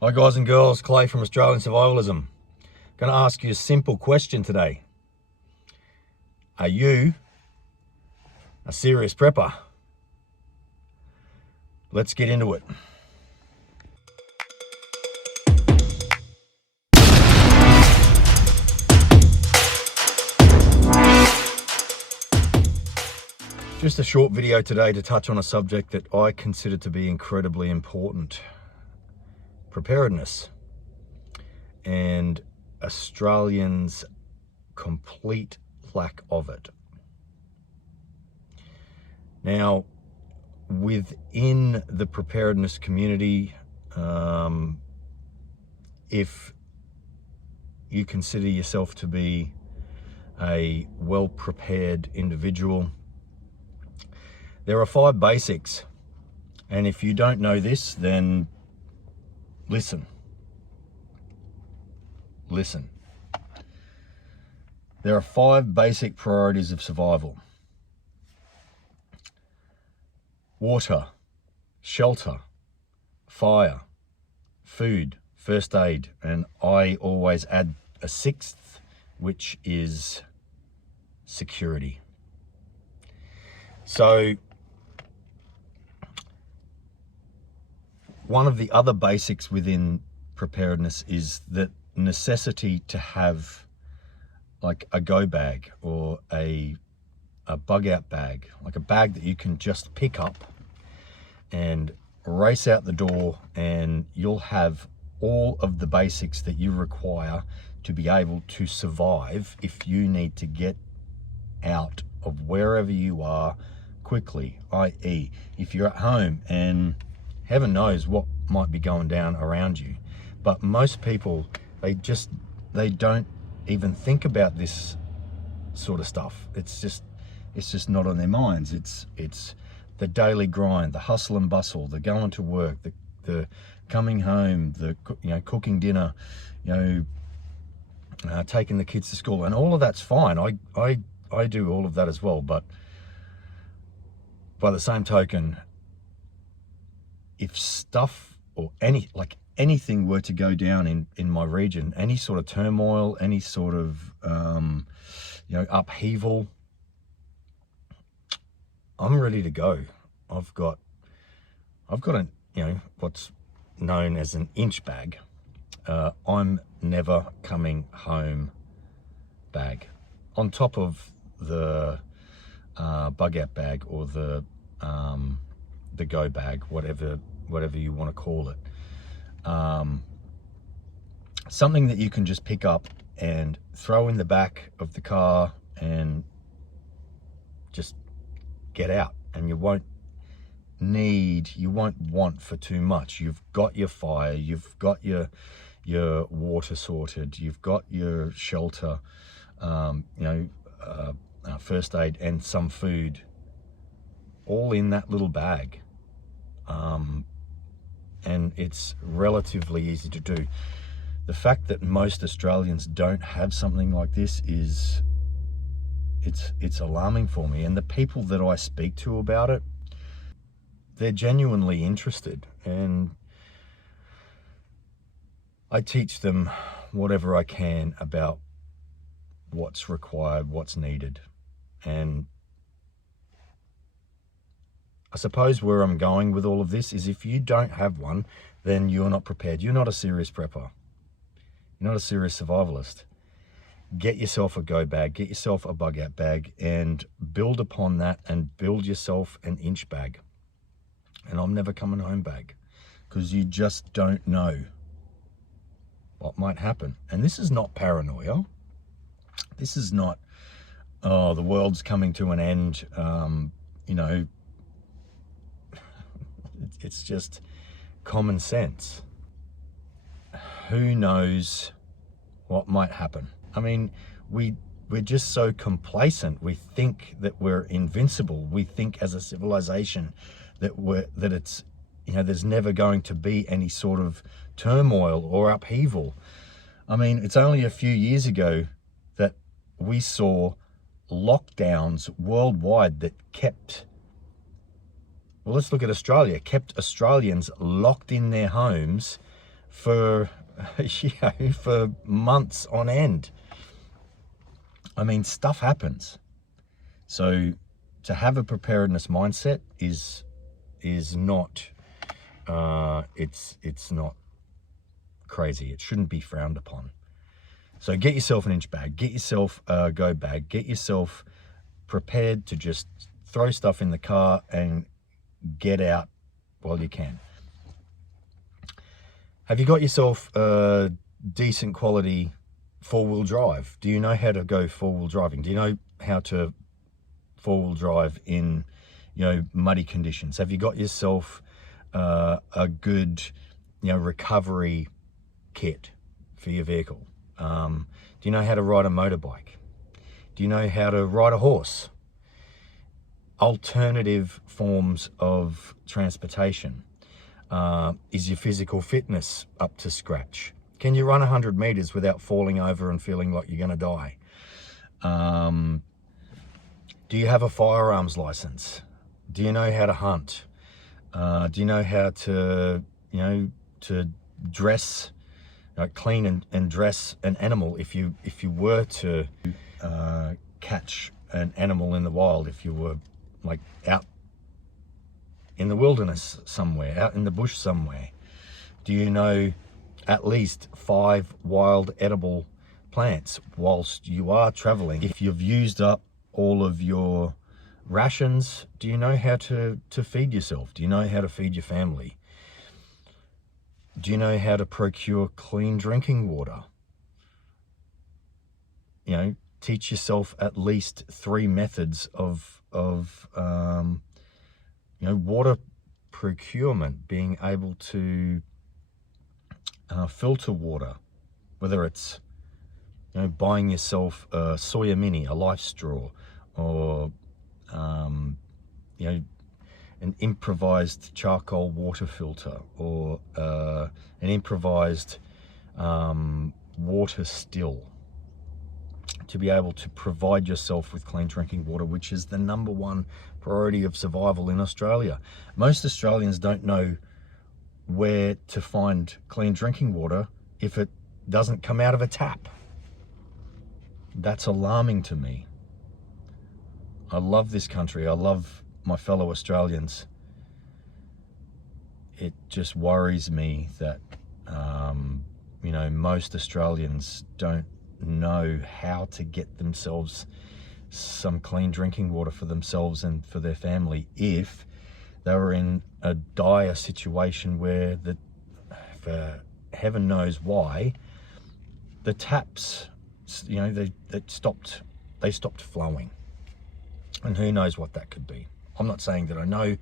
Hi guys and girls, Clay from Australian Survivalism. Going to ask you a simple question today. Are you a serious prepper? Let's get into it. Just a short video today to touch on a subject that I consider to be incredibly important. Preparedness. And Australians' complete lack of it. Now, within the preparedness community, if you consider yourself to be a well-prepared individual, there are 5 basics. And if you don't know this, then listen. There are 5 basic priorities of survival: water, shelter, fire, food, first aid, and I always add a 6th, which is security. So one of the other basics within preparedness is the necessity to have like a go bag or a bug out bag, like a bag that you can just pick up and race out the door, and you'll have all of the basics that you require to be able to survive if you need to get out of wherever you are quickly, i.e. if you're at home and heaven knows what might be going down around you. But most people, they don't even think about this sort of stuff. It's just not on their minds. It's the daily grind, the hustle and bustle, the going to work, the coming home, the cooking dinner, taking the kids to school, and all of that's fine. I do all of that as well. But by the same token, if stuff or anything were to go down in my region, any sort of turmoil, any sort of upheaval, I'm ready to go. I've got a what's known as an inch bag. I'm never coming home bag, on top of the bug out bag or the go bag, whatever you want to call it. Something that you can just pick up and throw in the back of the car and just get out, and you won't want for too much. You've got your fire, you've got your water sorted, you've got your shelter, first aid and some food, all in that little bag. And it's relatively easy to do. The fact that most Australians don't have something like this is it's alarming for me. And the people that I speak to about it, they're genuinely interested, and I teach them whatever I can about what's required, what's needed. And I suppose where I'm going with all of this is, if you don't have one, then you're not prepared. You're not a serious prepper. You're not a serious survivalist. Get yourself a go bag, get yourself a bug out bag, and build upon that and build yourself an inch bag. And I'm never coming home bag, because you just don't know what might happen. And this is not paranoia. This is not, oh, the world's coming to an end. It's just common sense. Who knows what might happen? I mean, we're just so complacent. We think that we're invincible. We think as a civilization that it's, there's never going to be any sort of turmoil or upheaval. I mean, it's only a few years ago that we saw lockdowns worldwide that kept, well, let's look at Australia, kept Australians locked in their homes for, for months on end. I mean, stuff happens. So to have a preparedness mindset is not, it's not crazy. It shouldn't be frowned upon. So get yourself an inch bag, get yourself a go bag, get yourself prepared to just throw stuff in the car and get out while you can. Have you got yourself a decent quality four-wheel drive? Do you know how to go four-wheel driving? Do you know how to four-wheel drive in, muddy conditions? Have you got yourself a good, recovery kit for your vehicle? Do you know how to ride a motorbike? Do you know how to ride a horse? Alternative forms of transportation. Is your physical fitness up to scratch? Can you run 100 meters without falling over and feeling like you're going to die? Do you have a firearms license? Do you know how to hunt? Do you know how to, to dress, clean and dress an animal if you were to catch an animal in the wild, if you were like out in the wilderness somewhere, out in the bush somewhere? Do you know at least 5 wild edible plants whilst you are traveling? If you've used up all of your rations, do you know how to feed yourself? Do you know how to feed your family? Do you know how to procure clean drinking water? Teach yourself at least 3 methods of water procurement, being able to filter water, whether it's buying yourself a Sawyer Mini, a Life Straw, or an improvised charcoal water filter, or an improvised water still, to be able to provide yourself with clean drinking water, which is the #1 priority of survival in Australia. Most Australians don't know where to find clean drinking water if it doesn't come out of a tap. That's alarming to me. I love this country. I love my fellow Australians. It just worries me that, most Australians don't know how to get themselves some clean drinking water for themselves and for their family if they were in a dire situation where, for heaven knows why, the taps, they stopped flowing. And who knows what that could be. I'm not saying that I know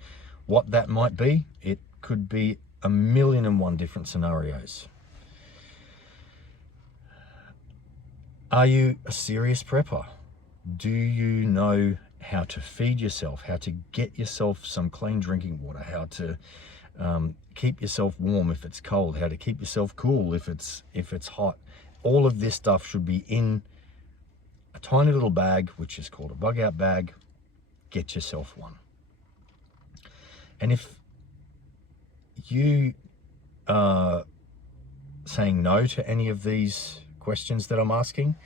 what that might be. It could be 1,000,001 different scenarios. Are you a serious prepper? Do you know how to feed yourself, how to get yourself some clean drinking water, how to keep yourself warm if it's cold, how to keep yourself cool if it's hot? All of this stuff should be in a tiny little bag, which is called a bug out bag. Get yourself one. And if you are saying no to any of these questions that I'm asking,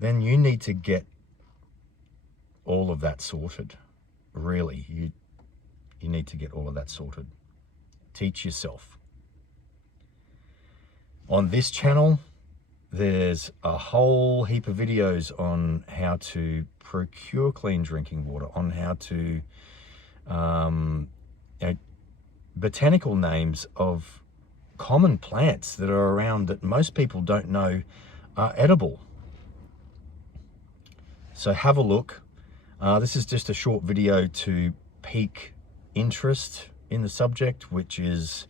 then you need to get all of that sorted. Really, you need to get all of that sorted. Teach yourself. On this channel, there's a whole heap of videos on how to procure clean drinking water, on how to botanical names of common plants that are around that most people don't know are edible. So have a look. This is just a short video to pique interest in the subject, which is,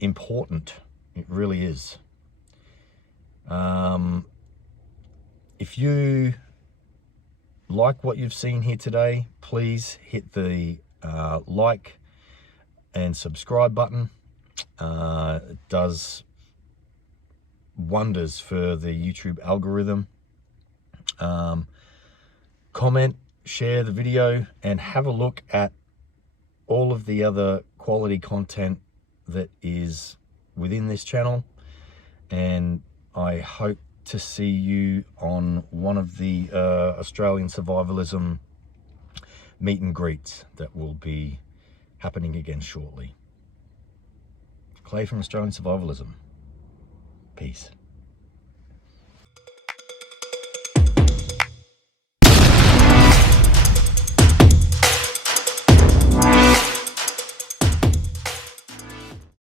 important. It really is. If you like what you've seen here today, please hit the like and subscribe button. It does wonders for the YouTube algorithm. Comment, share the video, and have a look at all of the other quality content that is within this channel, and I hope to see you on one of the Australian survivalism meet and greets that will be happening again shortly. Clay from Australian Survivalism. Peace.